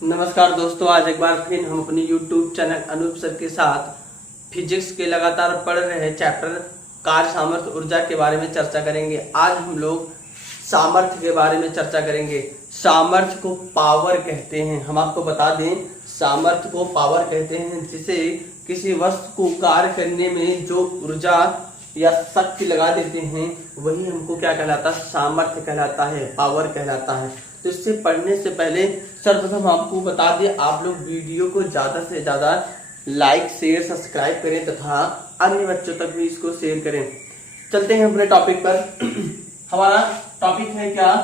नमस्कार दोस्तों, आज एक बार फिर हम अपने YouTube चैनल अनूप सर के साथ फिजिक्स के लगातार पढ़ रहे चैप्टर कार्य सामर्थ्य ऊर्जा के बारे में चर्चा करेंगे। आज हम लोग सामर्थ्य के बारे में चर्चा करेंगे। सामर्थ्य को पावर कहते हैं। हम आपको बता दें, सामर्थ्य को पावर कहते हैं, जिसे किसी वस्तु को कार्य करने में जो ऊर्जा या शक्ति लगा देते हैं वही हमको क्या कहलाता है? सामर्थ्य कहलाता है, पावर कहलाता है। तो इससे पढ़ने से पहले सर्वप्रथम आपको बता दें, आप लोग वीडियो को ज्यादा से ज्यादा लाइक शेयर सब्सक्राइब करें तथा अन्य बच्चों तक भी इसको शेयर करें। चलते हैं अपने टॉपिक पर। हमारा टॉपिक है क्या?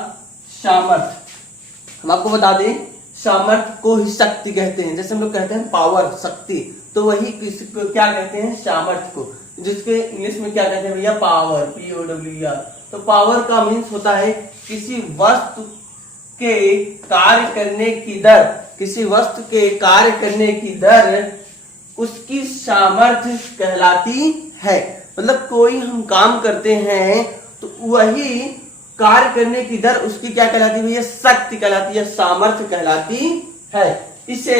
सामर्थ्य। हम आपको बता दें, सामर्थ्य को ही शक्ति कहते हैं। जैसे हम लोग कहते हैं पावर, शक्ति, तो वही किसको क्या कहते हैं? सामर्थ्य को, जिसके इंग्लिश में क्या कहते हैं भैया? Power, POWER। तो पावर का मीन्स होता है किसी वस्तु के कार्य करने की दर, किसी वस्तु के कार्य करने की दर उसकी सामर्थ्य कहलाती है। मतलब कोई हम काम करते हैं तो वही कार्य करने की दर उसकी क्या कहलाती है भैया? शक्ति कहलाती है, सामर्थ्य कहलाती है। इसे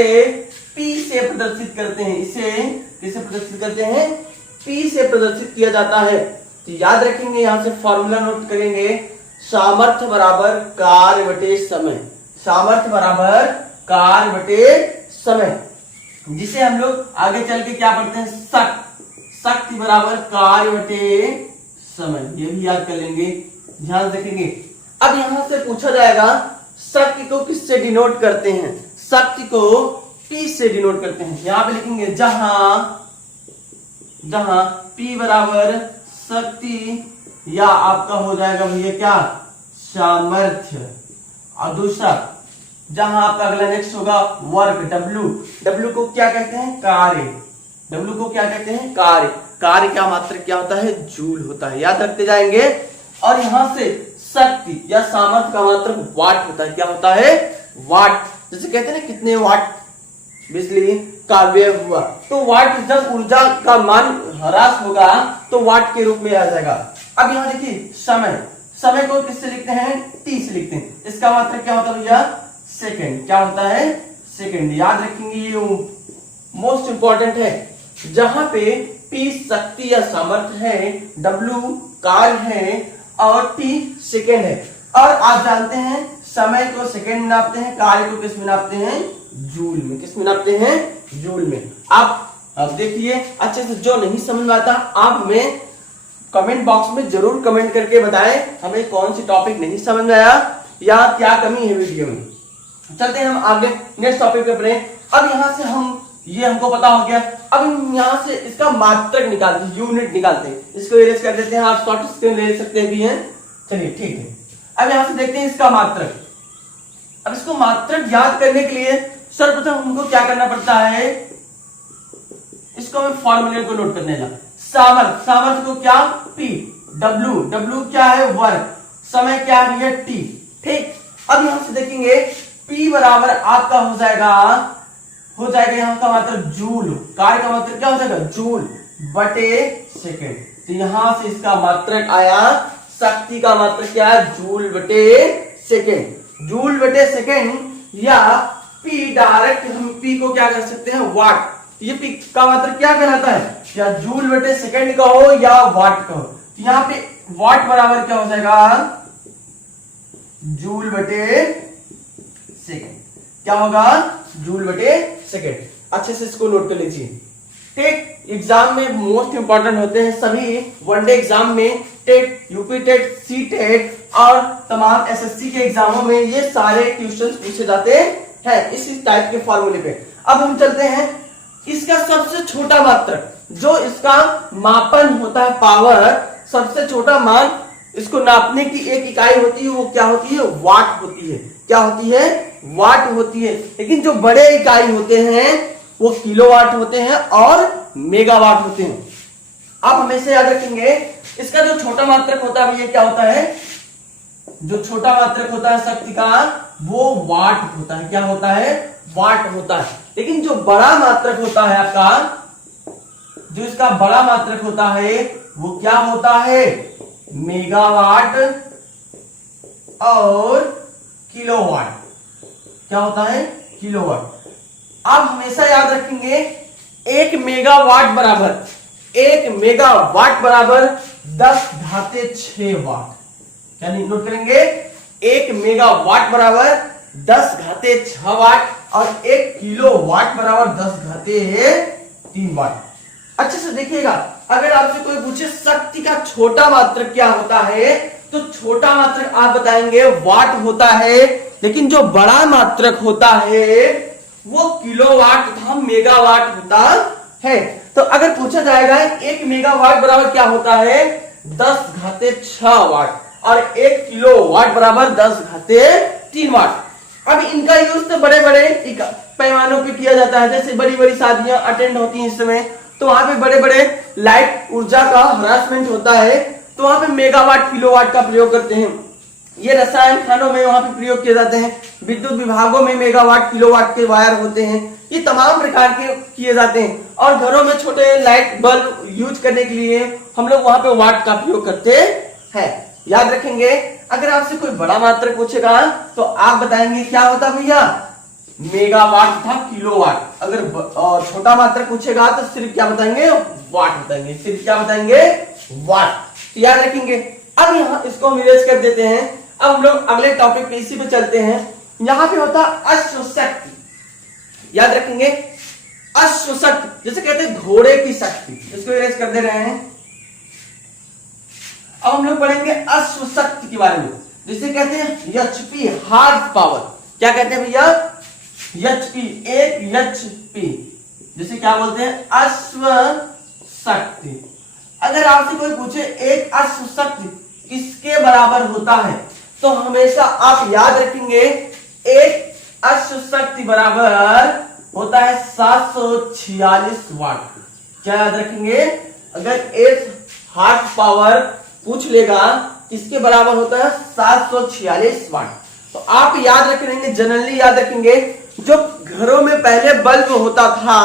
P से प्रदर्शित करते हैं। इसे किसे प्रदर्शित करते हैं? P से प्रदर्शित किया जाता है। तो याद रखेंगे, यहां से फॉर्मूला नोट करेंगे। सामर्थ्य बराबर कार्य बटे समय। सामर्थ्य बराबर कार्य बटे समय, जिसे हम लोग आगे चल के क्या पढ़ते हैं? शक्ति। शक्ति बराबर कार्य बटे समय, ये भी याद कर लेंगे, ध्यान रखेंगे। अब यहां से पूछा जाएगा शक्ति को किससे डिनोट करते हैं? शक्ति को P से डिनोट करते हैं। यहां पे लिखेंगे जहां P बराबर शक्ति या आपका हो जाएगा भैया क्या? सामर्थ्य। और दूसरा जहां आपका अगला नेक्स्ट होगा वर्क, W को क्या कहते हैं? कार्य। W को क्या कहते हैं? कार्य। कार्य क्या मात्रक क्या होता है? जूल होता है। याद रखते जाएंगे। और यहां से शक्ति या सामर्थ्य का मात्रक वाट होता है। क्या होता है? वाट। जैसे कहते हैं ना, कितने वाट बिजली का व्यय हुआ, तो वाट जब ऊर्जा का मान ह्रास होगा तो वाट के रूप में आ जाएगा। अब यहां देखिए समय, समय को किससे लिखते हैं? T से लिखते हैं। इसका मात्रक क्या होता है भैया? सेकंड। क्या होता है? सेकंड। याद रखेंगे, ये मोस्ट इंपॉर्टेंट है। जहां पे P शक्ति या सामर्थ्य है, W कार्य है और T सेकंड है। और आप जानते हैं समय को सेकंड में नापते हैं, कार्य को किस में नापते हैं? जूल में। किस में नापते हैं? जूल में। आप देखिए, अच्छे से जो नहीं समझ में आता आप हमें कमेंट बॉक्स में जरूर कमेंट करके बताएं हमें कौन सी टॉपिक नहीं समझ में आया या क्या कमी है वीडियो में। चलते हैं हम आगे नेक्स्ट टॉपिक पे पढ़ें। अब यहां से ये हमको पता हो गया। अब हम यहां से इसका मात्रक निकालते हैं, यूनिट निकालते हैं। इसको इरेज कर देते हैं, आप शॉर्ट स्क्रीन ले सकते हैं भी हैं। चलिए ठीक है। अब यहां से देखते हैं इसका मात्रक। अब इसको मात्रक याद करने के लिए सर्वप्रथम हमको क्या करना पड़ता है? इसको हमें फॉर्मूले को नोट करने लगा। सामर्थ्य, सामर्थ्य को क्या? P। W क्या है? वर्क। समय क्या है भैया? T। ठीक। अब यहां से देखेंगे P बराबर आपका हो जाएगा यहां का मात्रक जूल। कार्य का मात्रक क्या हो जाएगा? जूल बटे सेकेंड। तो यहां से इसका मात्रक आया, शक्ति का मात्रक क्या है? जूल बटे सेकेंड। जूल बटे सेकेंड या P डायरेक्ट हम P को क्या कर सकते हैं? वाट। ये P का मात्रक क्या कहलाता है? या जूल बटे सेकेंड कहो या वाट कहो। तो यहाँ पे वाट बराबर क्या हो जाएगा? जूल बटे सेकेंड। क्या होगा? जूल बटे सेकेंड। अच्छे से इसको नोट कर लीजिए। टेट एग्जाम में मोस्ट इंपॉर्टेंट होते हैं सभी वनडे एग्जाम में। TET, UP TET, C TET और तमाम SSC के एग्जामों में ये सारे क्वेश्चंस पूछे जाते हैं इसी टाइप के फॉर्मूले पे। अब हम चलते हैं इसका सबसे छोटा मात्रक, जो इसका मापन होता है पावर, सबसे छोटा मान, इसको नापने की एक इकाई होती है, वो क्या होती है? वाट होती है। क्या होती है? वाट होती है। लेकिन जो बड़े इकाई होते हैं वो किलोवाट होते हैं और मेगावाट होते हैं। आप हमेशा याद रखेंगे, इसका जो छोटा मात्रक होता है ये क्या होता है? जो छोटा मात्रक होता है शक्ति का, वो वाट होता है। क्या होता है? वाट होता है। लेकिन जो बड़ा मात्रक होता है आपका, जो इसका बड़ा मात्रक होता है वो क्या होता है? मेगावाट और किलोवाट। क्या होता है? किलोवाट। आप हमेशा याद रखेंगे 1 मेगावाट बराबर 10 घाते 6 वाट। यानी नोट करेंगे 1 मेगावाट बराबर 10 घाते 6 वाट और 1 किलोवाट बराबर 10 घाते 3 वाट। अच्छे से देखिएगा, अगर आपसे कोई पूछे शक्ति का छोटा मात्रक क्या होता है, तो छोटा मात्रक आप बताएंगे वाट होता है, लेकिन जो बड़ा मात्रक होता है वो किलोवाट तथा मेगावाट होता है। तो अगर पूछा जाएगा 1 मेगावाट बराबर क्या होता है, 10 घाते 6 वाट और 1 किलोवाट बराबर 10 घाते 3 वाट। अब इनका यूज तो बड़े बड़े पैमानों पे किया जाता है, जैसे बड़ी बड़ी शादियां अटेंड होती हैं इस समय, तो वहां पे बड़े बड़े लाइट ऊर्जा का हरासमेंट होता है, तो वहां पे मेगावाट किलोवाट का प्रयोग करते हैं। ये रसायन खानों में वहां पे प्रयोग किए जाते हैं, विद्युत विभागों में मेगावाट किलोवाट के वायर होते हैं, ये तमाम प्रकार के किए जाते हैं। और घरों में छोटे लाइट बल्ब यूज करने के लिए हम लोग वहां पे वाट का प्रयोग करते हैं। याद रखेंगे, अगर आपसे कोई बड़ा मात्रक पूछेगा तो आप बताएंगे क्या होता भैया, मेगावाट था किलोवाट। अगर छोटा मात्रक पूछेगा तो सिर्फ क्या बताएंगे, वाट बताएंगे, सिर्फ क्या बताएंगे, वाट। याद रखेंगे। अब यहाँ इसको हम इरेज कर देते हैं। अब हम लोग अगले टॉपिक पे इसी पे चलते हैं। यहां पे होता अश्वशक्ति। याद रखेंगे, अश्वशक्ति जैसे कहते हैं घोड़े की शक्ति, इसको इरेज कर दे रहे हैं। अब हम लोग पढ़ेंगे अश्वशक्ति के बारे में, जिसे कहते हैं एचपी, हार्स पावर। क्या कहते हैं भैया, एचपी, 1 एचपी, जिसे क्या बोलते हैं, अश्वशक्ति। अगर आपसे कोई पूछे 1 अश्वशक्ति किसके बराबर होता है, तो हमेशा आप याद रखेंगे 1 अश्वशक्ति बराबर होता है 746 वाट। क्या याद रखेंगे, अगर 1 हार्स पावर पूछ लेगा किसके बराबर होता है, 746 वाट। तो आप याद रखेंगे, जनरली याद रखेंगे, जो घरों में पहले बल्ब होता था,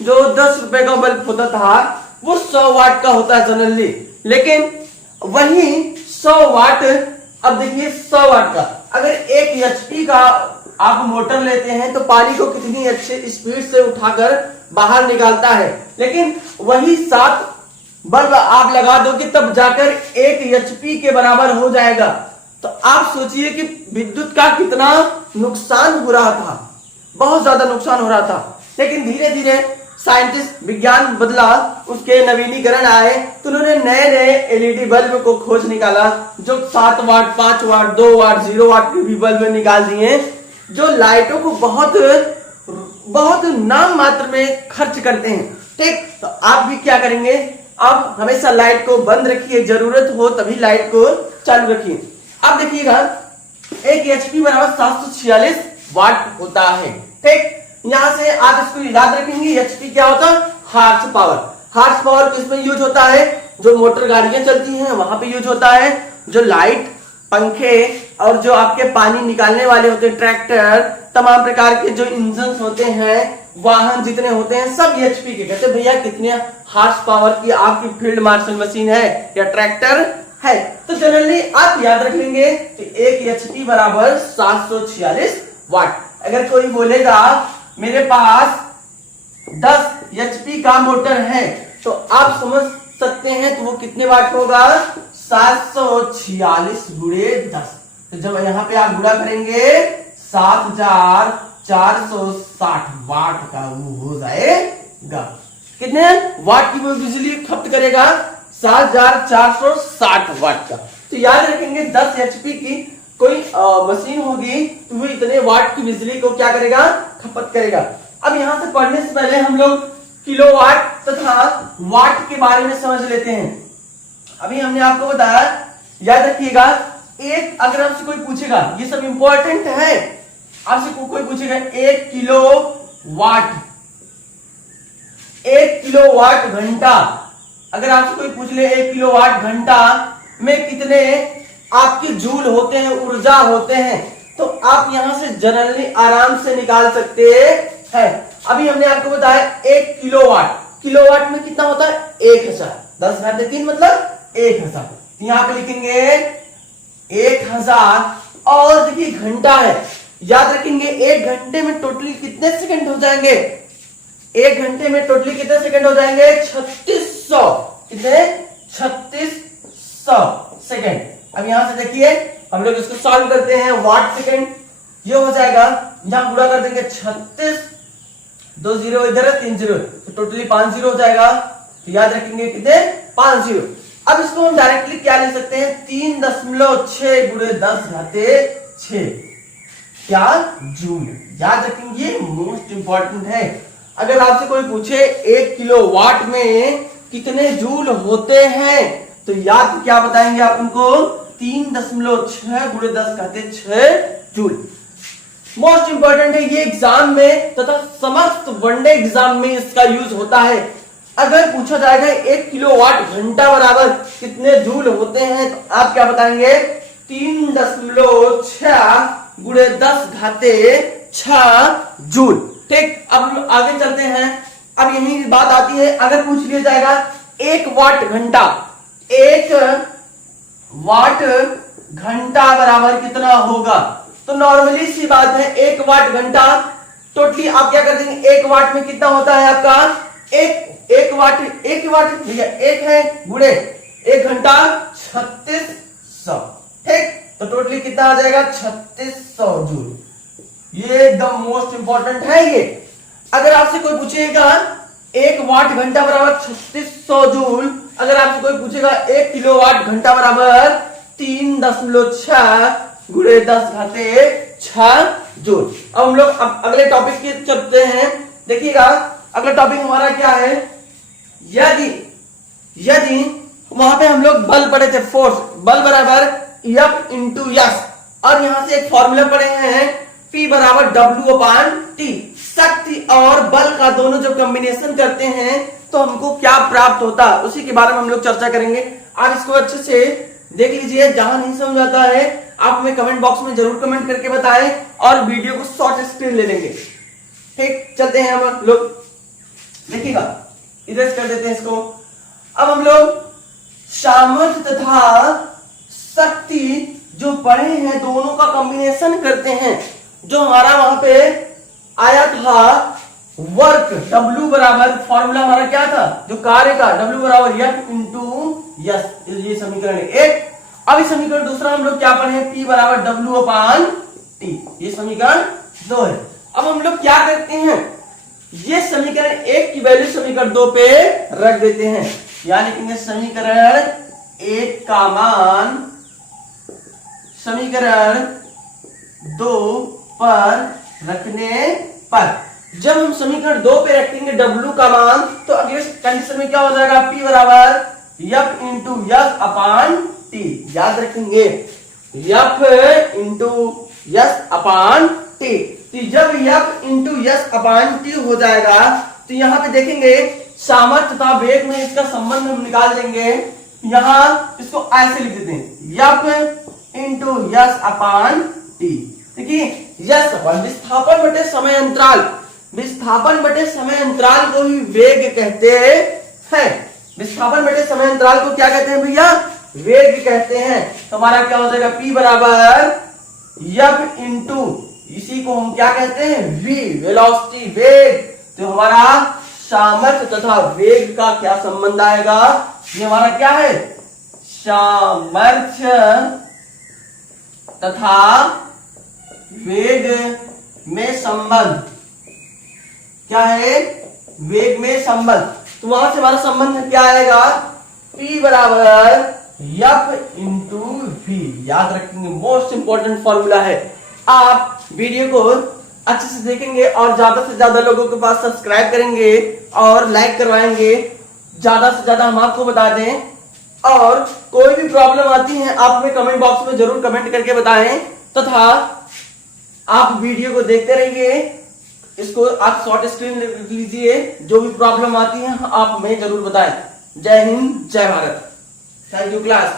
जो 10 रुपए का बल्ब होता था, वो 100 वाट का होता है जनरली। लेकिन वही 100 वाट, अब देखिए 100 वाट का अगर 1 एचपी का आप मोटर लेते हैं तो पानी को कितनी अच्छे स्पीड से उठाकर बाहर निकालता है, लेकिन वही 7 बल्ब आप लगा दोगे तब जाकर 1 एचपी के बराबर हो जाएगा। तो आप सोचिए कि विद्युत का कितना नुकसान हो रहा था, बहुत ज्यादा नुकसान हो रहा था। लेकिन धीरे धीरे साइंटिस्ट, विज्ञान बदला, उसके नवीनीकरण आए, तो उन्होंने नए नए एलईडी बल्ब को खोज निकाला, जो 7 वाट, 5 वाट, 2 वाट, 0 वाट के भी बल्ब निकाल दिए, जो लाइटों को बहुत बहुत नाम मात्र में खर्च करते हैं। ठीक, तो आप भी क्या करेंगे, आप हमेशा लाइट को बंद रखिए, जरूरत हो तभी लाइट को चालू रखिए। अब देखिएगा 1 एचपी बराबर 746 वाट होता है। ठीक, यहां से आप इसको याद रखेंगे, एचपी क्या होता है, हार्स पावर। हार्स पावर किसमें यूज होता है, जो मोटर गाड़ियां चलती हैं वहां पे यूज होता है, जो लाइट, पंखे और जो आपके पानी निकालने वाले होते हैं, ट्रैक्टर, तमाम प्रकार के जो इंजन होते हैं, वाहन जितने होते हैं, सब एचपी के। कहते भैया कितने हार्स पावर की आपकी फील्ड मार्शल मशीन है या ट्रैक्टर है। तो जनरली आप याद रख लेंगे कि 1 एचपी बराबर 746 वाट। अगर कोई बोलेगा मेरे पास 10 एचपी का मोटर है, तो आप समझ सकते हैं तो वो कितने वाट होगा, 746 गुणे 10। तो जब यहाँ पे आप गुणा करेंगे 7460 वाट का वो हो जाएगा। कितने वाट की वो बिजली खपत करेगा, 7460 वाट का। तो याद रखेंगे 10 एचपी की कोई मशीन होगी तो वो इतने वाट की बिजली को क्या करेगा, खपत करेगा। अब यहां से पढ़ने से पहले हम लोग किलोवाट तथा वाट के बारे में समझ लेते हैं। अभी हमने आपको बताया, याद रखिएगा, एक अगर आपसे कोई पूछेगा, ये सब इंपॉर्टेंट है, आपसे कोई पूछेगा 1 किलोवाट, 1 किलोवाट घंटा, अगर आपसे कोई पूछ ले 1 किलोवाट घंटा में कितने आपके जूल होते हैं, ऊर्जा होते हैं, तो आप यहां से जनरली आराम से निकाल सकते हैं। अभी हमने आपको बताया 1 किलोवाट, किलोवाट में कितना होता है, 1000, 10⁻³ मतलब 1000। यहां पे लिखेंगे 1000। और देखिए घंटा है, याद रखेंगे 1 घंटे में टोटली कितने सेकंड हो जाएंगे? 1 घंटे में टोटली कितने सेकंड हो जाएंगे? 3600। कितने? 3600 सेकंड। अब यहां से देखिए हम लोग इसको सॉल्व करते हैं। वाट सेकंड ये हो जाएगा, यहां पूरा कर देंगे 36, 2 जीरो इधर है, 3 जीरो, तो टोटली 5 जीरो हो जाएगा। तो याद रखेंगे कितने? 5 जीरो। अब इसको हम डायरेक्टली क्या ले सकते हैं? 3.6 गुणे 10 घाते 6 क्या? जूल। याद रखेंगे मोस्ट इंपॉर्टेंट है। अगर आपसे कोई पूछे 1 किलोवाट में कितने जूल होते हैं तो याद क्या बताएंगे आप उनको? 3.6 गुणे 10 घाते 6 जूल। मोस्ट इंपॉर्टेंट है ये एग्जाम में तथा समस्त वनडे एग्जाम में इसका यूज होता है। अगर पूछा जाएगा 1 किलोवाट घंटा बराबर कितने जूल होते हैं तो आप क्या बताएंगे? 3.6 गुणे 10 घाते 6 जूल। ठीक, अब आगे चलते हैं। अब यही बात आती है, अगर पूछ लिया जाएगा 1 वाट घंटा, 1 वाट घंटा बराबर कितना होगा? तो नॉर्मली सी बात है 1 वाट घंटा टोटली आप क्या कर देंगे? 1 वाट में कितना होता है आपका? 1 वाट भैया 1 है गुणे 1 घंटा 3600। ठीक, तो टोटली कितना आ जाएगा? 3600 जूल। ये एकदम मोस्ट इंपॉर्टेंट है ये। अगर आपसे कोई पूछेगा 1 वाट घंटा बराबर 3600 जूल, अगर आपसे कोई पूछेगा 1 किलोवाट घंटा बराबर 3.6 गुणे 10 घाते 6 जूल। अब हम लोग अगले टॉपिक की चलते हैं। देखिएगा अगला टॉपिक हमारा क्या है? यदि वहां पे हम लोग बल पढ़े थे, फोर्स, बल बराबर F इंटू एस, और यहां से एक फॉर्मूला पढ़े हैं P बराबर W/T। शक्ति और बल का दोनों जब कॉम्बिनेशन करते हैं तो हमको क्या प्राप्त होता है उसी के बारे में हम लोग चर्चा करेंगे। आप इसको अच्छे से देख लीजिए। जहां नहीं समझ आता है आप हमें कमेंट बॉक्स में जरूर कमेंट करके बताएं और वीडियो को शॉर्ट स्क्रीन ले लेंगे। ठीक, चलते हैं हम लोग। देखिएगा इधर कर देते हैं इसको। अब हम लोग सामर्थ्य तथा शक्ति जो पढ़े हैं दोनों का कॉम्बिनेशन करते हैं। जो हमारा वहां पे आया था वर्क W बराबर, फॉर्मूला हमारा क्या था? जो कार्य का W बराबर F इंटू यस, ये समीकरण 1। अब इस समीकरण दूसरा हम लोग क्या पढ़े? P बराबर W/T, ये समीकरण 2 है। अब हम लोग क्या करते हैं? ये समीकरण 1 की वैल्यू समीकरण 2 पे रख देते हैं। यानी कि समीकरण 1 का मान समीकरण 2 पर रखने पर, जब हम समीकरण 2 पे रखेंगे W का मान तो अगले कंडीशन में क्या हो जाएगा? P बराबर F इंटू S/T। याद रखेंगे F इंटू S/T। तो जब F इंटू S/T हो जाएगा तो यहां पे देखेंगे सामर्थ्य तथा वेग में इसका संबंध हम निकाल देंगे। यहां इसको ऐसे लिख देते हैं F इंटू S/T। देखिए यस विस्थापन बटे समय अंतराल, विस्थापन बटे समय अंतराल को ही वेग कहते हैं। विस्थापन बटे समय अंतराल को क्या कहते हैं भैया? वेग कहते हैं। तो हमारा क्या हो जाएगा? P बराबर F इंटू, इसी को हम क्या कहते हैं? V, वेलोसिटी, वेग। तो हमारा सामर्थ्य तथा वेग का क्या संबंध आएगा? ये हमारा क्या है? सामर्थ्य तथा वेग में संबंध। क्या है? वेग में संबंध। तो वहां से हमारा संबंध क्या आएगा? P बराबर F इंटू V। याद रखेंगे मोस्ट इंपॉर्टेंट फॉर्मूला है। आप वीडियो को अच्छे से देखेंगे और ज्यादा से ज्यादा लोगों के पास सब्सक्राइब करेंगे और लाइक करवाएंगे, ज्यादा से ज्यादा हम आपको बता दें। और कोई भी प्रॉब्लम आती है आप हमें कमेंट बॉक्स में जरूर कमेंट करके बताएं तथा आप वीडियो को देखते रहिए। इसको आप शॉर्ट स्क्रीन लीजिए। जो भी प्रॉब्लम आती है आप हमें जरूर बताएं। जय हिंद, जय भारत। Thank you class.